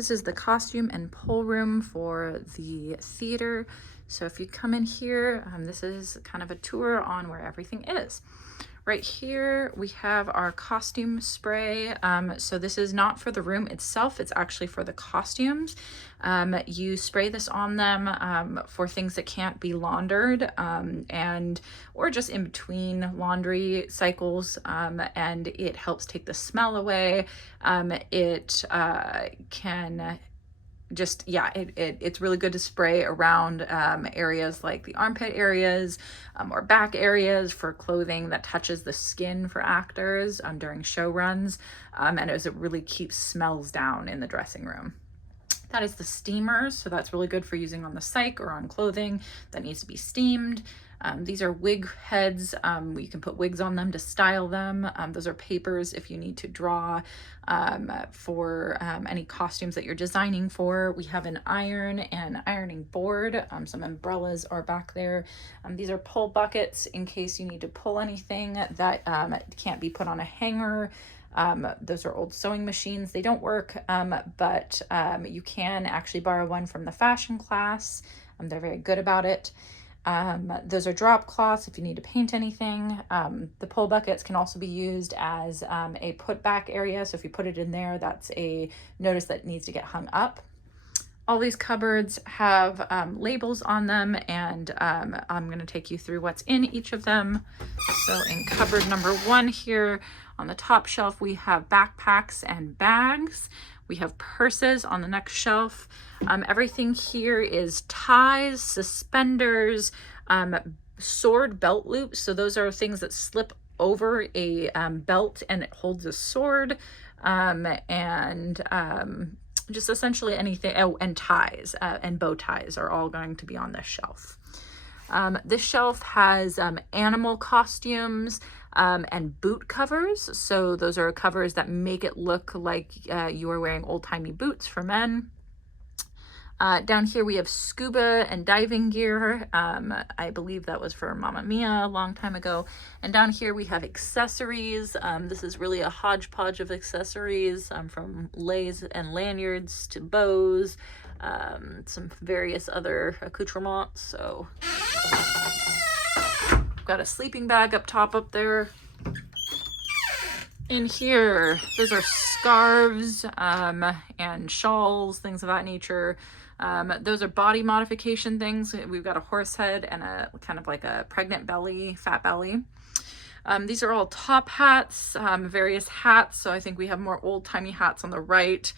This is the costume and pull room for the theater. So if you come in here, this is kind of a tour on where everything is. Right here, we have our costume spray. So this is not for the room itself, it's actually for the costumes. You spray this on them for things that can't be laundered or just in between laundry cycles, and it helps take the smell away. It can just, yeah, it's really good to spray around areas like the armpit areas or back areas for clothing that touches the skin for actors during show runs, and as it really keeps smells down in the dressing room. That is the steamers, so that's really good for using on the cyc or on clothing that needs to be steamed. These are wig heads. You can put wigs on them to style them. Those are papers if you need to draw for any costumes that you're designing for. We have an iron and ironing board. Some umbrellas are back there. These are pull buckets in case you need to pull anything that can't be put on a hanger. Those are old sewing machines. They don't work, but you can actually borrow one from the fashion class. They're very good about it. Those are drop cloths if you need to paint anything. The pull buckets can also be used as a put back area. So if you put it in there, that's a notice that needs to get hung up. All these cupboards have labels on them, and I'm going to take you through what's in each of them. So in cupboard number 1 here on the top shelf, we have backpacks and bags. We have purses on the next shelf. Everything here is ties, suspenders, sword belt loops. So those are things that slip over a belt and it holds a sword, just essentially anything. Oh, and ties and bow ties are all going to be on this shelf. This shelf has animal costumes and boot covers. So those are covers that make it look like you are wearing old-timey boots for men. Down here we have scuba and diving gear. I believe that was for Mamma Mia a long time ago. And down here we have accessories. This is really a hodgepodge of accessories, from lays and lanyards to bows, some various other accoutrements. So got a sleeping bag up top up there. In here, those are scarves and shawls, things of that nature. Those are body modification things. We've got a horse head and a kind of like a pregnant belly, fat belly. These are all top hats, various hats. So I think we have more old-timey hats on the right,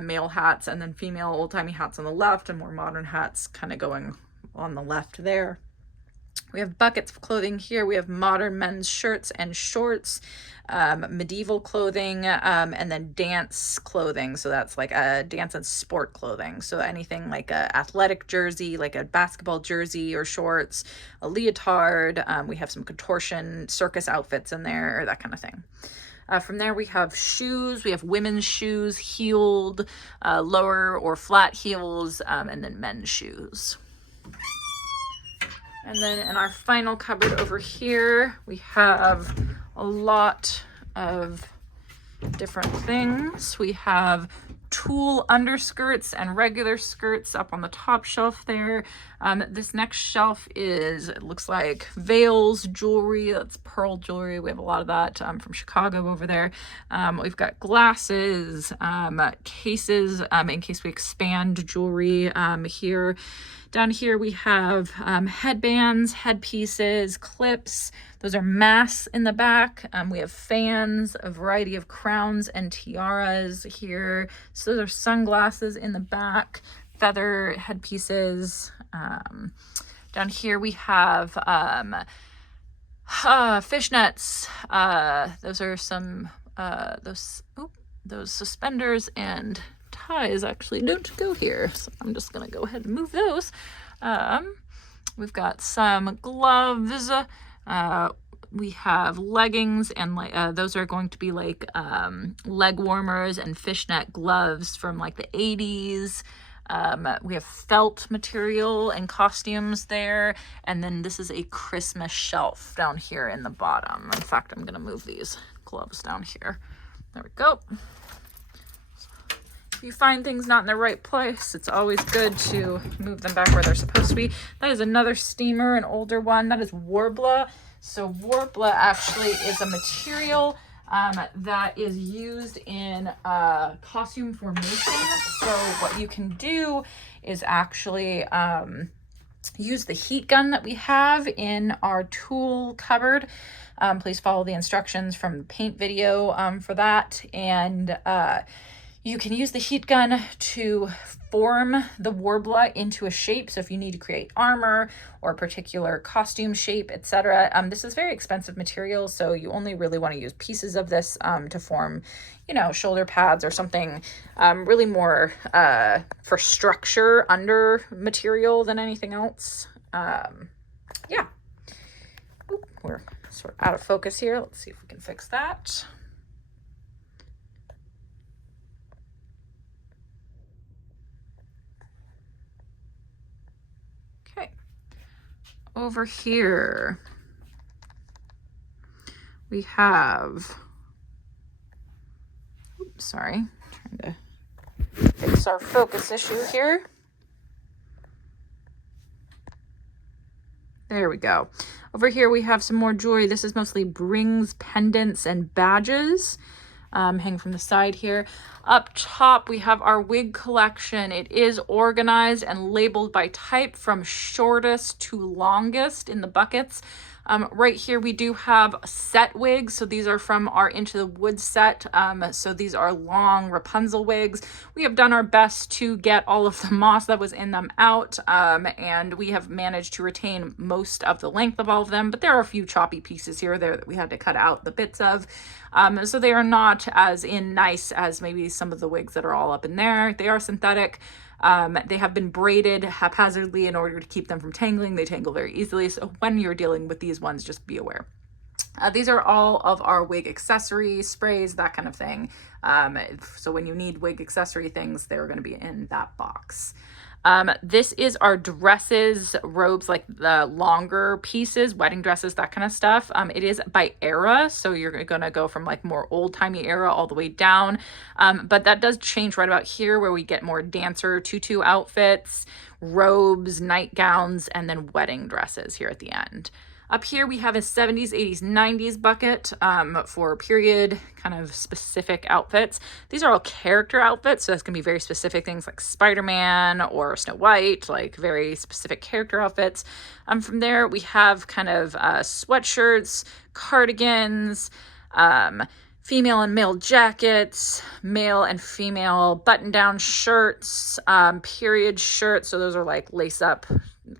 male hats, and then female old-timey hats on the left, and more modern hats kind of going on the left there. We have buckets of clothing here. We have modern men's shirts and shorts, medieval clothing, and then dance clothing. So that's like a dance and sport clothing. So anything like a athletic jersey, like a basketball jersey or shorts, a leotard. We have some contortion circus outfits in there, that kind of thing. From there we have shoes. We have women's shoes, heeled, lower or flat heels, and then men's shoes. And then in our final cupboard over here, we have a lot of different things. We have tulle underskirts and regular skirts up on the top shelf there. This next shelf is, it looks like veils, jewelry. That's pearl jewelry. We have a lot of that from Chicago over there. We've got glasses, cases, in case we expand jewelry here. Down here we have headbands, headpieces, clips. Those are masks in the back. We have fans, a variety of crowns and tiaras here. So those are sunglasses in the back, feather headpieces. Down here we have fishnets. Those are some, those suspenders and ties actually don't go here, so I'm just gonna go ahead and move those. We've got some gloves. We have leggings, and those are going to be like leg warmers and fishnet gloves from like the 80s. We have felt material and costumes there, and then this is a Christmas shelf down here in the bottom. In fact, I'm gonna move these gloves down here. There we go. If you find things not in the right place, it's always good to move them back where they're supposed to be. That is another steamer, an older one. That is Worbla. So Worbla actually is a material that is used in costume formation. So what you can do is actually use the heat gun that we have in our tool cupboard. Please follow the instructions from the paint video for that. And you can use the heat gun to form the Worbla into a shape. So if you need to create armor or a particular costume shape, etc. This is very expensive material, so you only really want to use pieces of this to form, you know, shoulder pads or something really more for structure under material than anything else. Yeah. Oop, we're sort of out of focus here. Let's see if we can fix that. Okay. Over here, we have, oops, sorry, trying to fix our focus issue here. There we go. Over here we have some more jewelry. This is mostly rings, pendants, and badges. Hang from the side here. Up top we have our wig collection. It is organized and labeled by type from shortest to longest in the buckets. Right here we do have set wigs. So these are from our Into the Woods set. So these are long Rapunzel wigs. We have done our best to get all of the moss that was in them out, and we have managed to retain most of the length of all of them, but there are a few choppy pieces here there that we had to cut out the bits of. So they are not as nice as maybe some of the wigs that are all up in there. They are synthetic. They have been braided haphazardly in order to keep them from tangling. They tangle very easily. So when you're dealing with these ones, just be aware. These are all of our wig accessories, sprays, that kind of thing. So when you need wig accessory things, they're going to be in that box. This is our dresses, robes, like the longer pieces, wedding dresses, that kind of stuff. It is by era, so you're going to go from like more old-timey era all the way down. But that does change right about here where we get more dancer tutu outfits, robes, nightgowns, and then wedding dresses here at the end. Up here we have a 70s, 80s, 90s bucket for period kind of specific outfits. These are all character outfits, so that's going to be very specific things like Spider-Man or Snow White, like very specific character outfits. From there we have kind of sweatshirts, cardigans, female and male jackets, male and female button-down shirts, period shirts, so those are like lace-up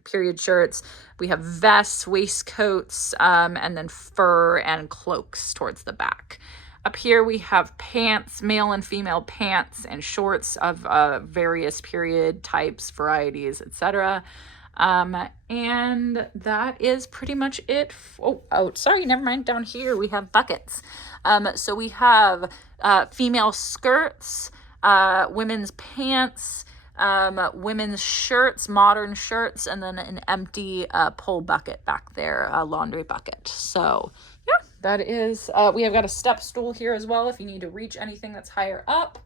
period shirts. We have vests, waistcoats, and then fur and cloaks towards the back. Up here we have pants, male and female pants and shorts of various period types, varieties, etc. And that is pretty much it. Sorry, never mind. Down here we have buckets. So we have female skirts, women's pants, women's shirts, modern shirts, and then an empty pull bucket back there, a laundry bucket. So yeah, that is, we have got a step stool here as well if you need to reach anything that's higher up.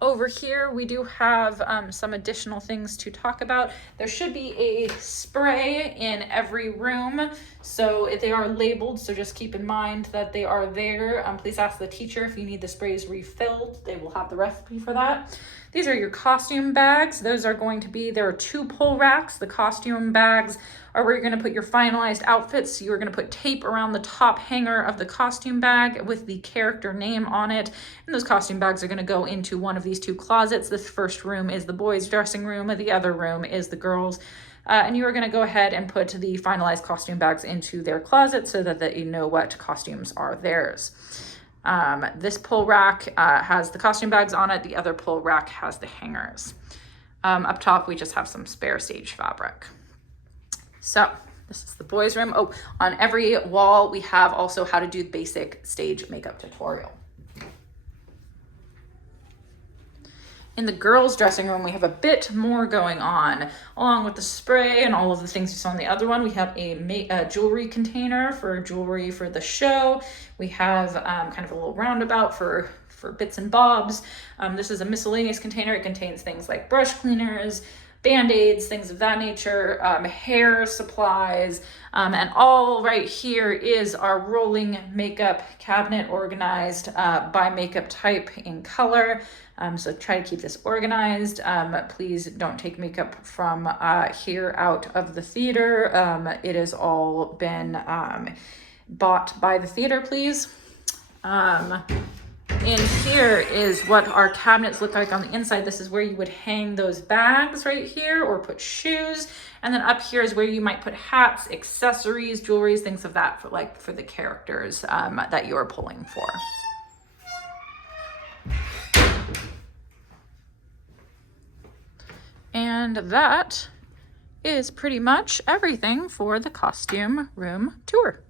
Over here we do have some additional things to talk about. There should be a spray in every room, so they are labeled, so just keep in mind that they are there. Please ask the teacher if you need the sprays refilled. They will have the recipe for that. These are your costume bags. Those are going to be, there are 2 pull racks. The costume bags are where you're going to put your finalized outfits. You're going to put tape around the top hanger of the costume bag with the character name on it. And those costume bags are going to go into one of these 2 closets. This first room is the boys' dressing room. The other room is the girls'. And you are going to go ahead and put the finalized costume bags into their closet so that you know what costumes are theirs. This pull rack has the costume bags on it. The other pull rack has the hangers. Up top, we just have some spare stage fabric. So this is the boys' room. Oh, on every wall, we have also how to do the basic stage makeup tutorial. In the girls' dressing room, we have a bit more going on. Along with the spray and all of the things you saw in the other one, we have a jewelry container for jewelry for the show. We have kind of a little roundabout for for bits and bobs. This is a miscellaneous container. It contains things like brush cleaners, Band-Aids, things of that nature, hair supplies, and all right here is our rolling makeup cabinet organized by makeup type in color. So try to keep this organized. Please don't take makeup from here out of the theater. It has all been bought by the theater, please. In here is what our cabinets look like on the inside. This is where you would hang those bags right here or put shoes. And then up here is where you might put hats, accessories, jewelries, things of that for the characters that you're pulling for. And that is pretty much everything for the costume room tour.